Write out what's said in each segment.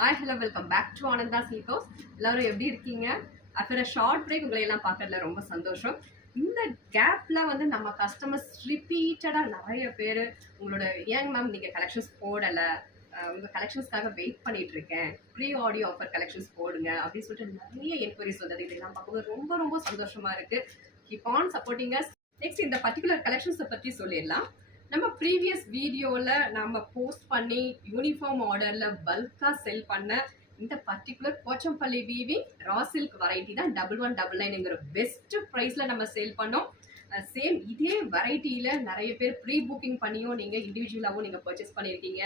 Hi hello welcome back to Ananda silk house. எல்லாரும் எப்படி இருக்கீங்க? ஆஃப்டர் அ ஷார்ட் பிரேக் உங்களை எல்லாம் பார்க்கறதுல ரொம்ப சந்தோஷம். இந்த கேப்பில் வந்து நம்ம கஸ்டமர்ஸ் ரிப்பீட்டடாக நிறைய பேர் உங்களோட ஏங்க மேம் நீங்கள் கலெக்ஷன்ஸ் போடலை, உங்கள் கலெக்ஷன்ஸ்க்காக வெயிட் பண்ணிட்டு இருக்கேன், ப்ரீ ஆடியோ ஆஃபர் கலெக்ஷன்ஸ் போடுங்க அப்படின்னு சொல்லிட்டு நிறைய என்கொயரிஸ் வந்தது. இதெல்லாம் பார்க்கும்போது ரொம்ப ரொம்ப சந்தோஷமாக இருக்குது. Keep on supporting us. Next இந்த பர்டிகுலர் கலெக்ஷன்ஸை பற்றி சொல்லிடலாம். நம்ம ப்ரீவியஸ் வீடியோவில் நம்ம போஸ்ட் பண்ணி யூனிஃபார்ம் ஆர்டரில் பல்காக செல் பண்ண இந்த particular Pochampally weaving raw silk variety தான் 1199ங்கிற பெஸ்ட் ப்ரைஸில் நம்ம சேல் பண்ணோம். சேம் இதே வெரைட்டியில் நிறைய பேர் ப்ரீ புக்கிங் பண்ணியும் நீங்கள் இண்டிவிஜுவலாகவும் நீங்கள் பர்ச்சேஸ் பண்ணியிருக்கீங்க.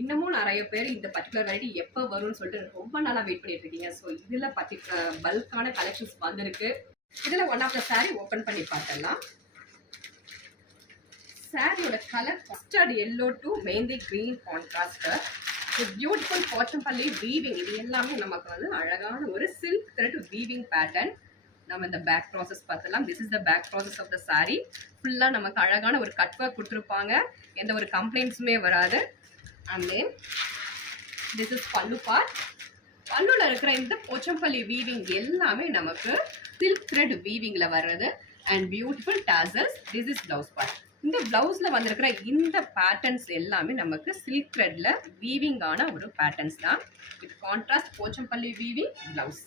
இன்னமும் நிறைய பேர் இந்த பர்டிகுலர் வெரைட்டி எப்போ வரும்னு சொல்லிட்டு ரொம்ப நாளாக வெயிட் பண்ணிட்டு இருக்கீங்க. ஸோ இதில் பல்கான கலெக்ஷன்ஸ் வந்திருக்கு. இதில் one of the sari open பண்ணி பார்த்துடலாம். சாரியோட colour mustard yellow to mehndi green contrast. Beautiful Pochampally weaving. இது எல்லாமே நமக்கு வந்து அழகான ஒரு சில்க் த்ரெட் வீவிங் பேட்டர்ன். நம்ம இந்த பேக் ப்ராசஸ் பார்த்துலாம். This is the back process of the sari. ஃபுல்லாக நமக்கு அழகான ஒரு கட் ஒர்க் கொடுத்துருப்பாங்க. எந்த ஒரு கம்ப்ளைண்ட்ஸுமே வராது. அண்ட் தென் திஸ் இஸ் பல்லு பார்ட். பல்லுவில் இருக்கிற இந்த போச்சம்பள்ளி வீவிங் எல்லாமே நமக்கு சில்க் த்ரெட் வீவிங்கில் வர்றது. And beautiful tassels. This is blouse part. இந்த பிளவுஸ்ல வந்திருக்கிற இந்த பேட்டர்ன்ஸ் எல்லாமே நமக்கு சில்க் த்ரெட்ல வீவிங் ஆன ஒரு பேட்டர்ன்ஸ் தான். With contrast Pochampalli weaving blouse.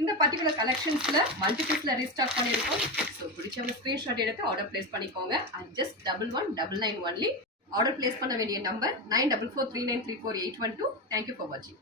இந்த பர்டிகுலர் கலெக்ஷன்ஸ்ல மல்டிபிள்ஸ்ல ரீஸ்டாக் பண்ணியிருக்கோம். ஸோ பிடிச்சவங்க ஸ்கிரீன்ஷாட் எடுத்து ஆர்டர் பிளேஸ் பண்ணிக்கோங்க. just 1199 only. ஆர்டர் பிளேஸ் பண்ண வேண்டிய நம்பர் 9443934812. தேங்க்யூ ஃபார் வாட்சிங்.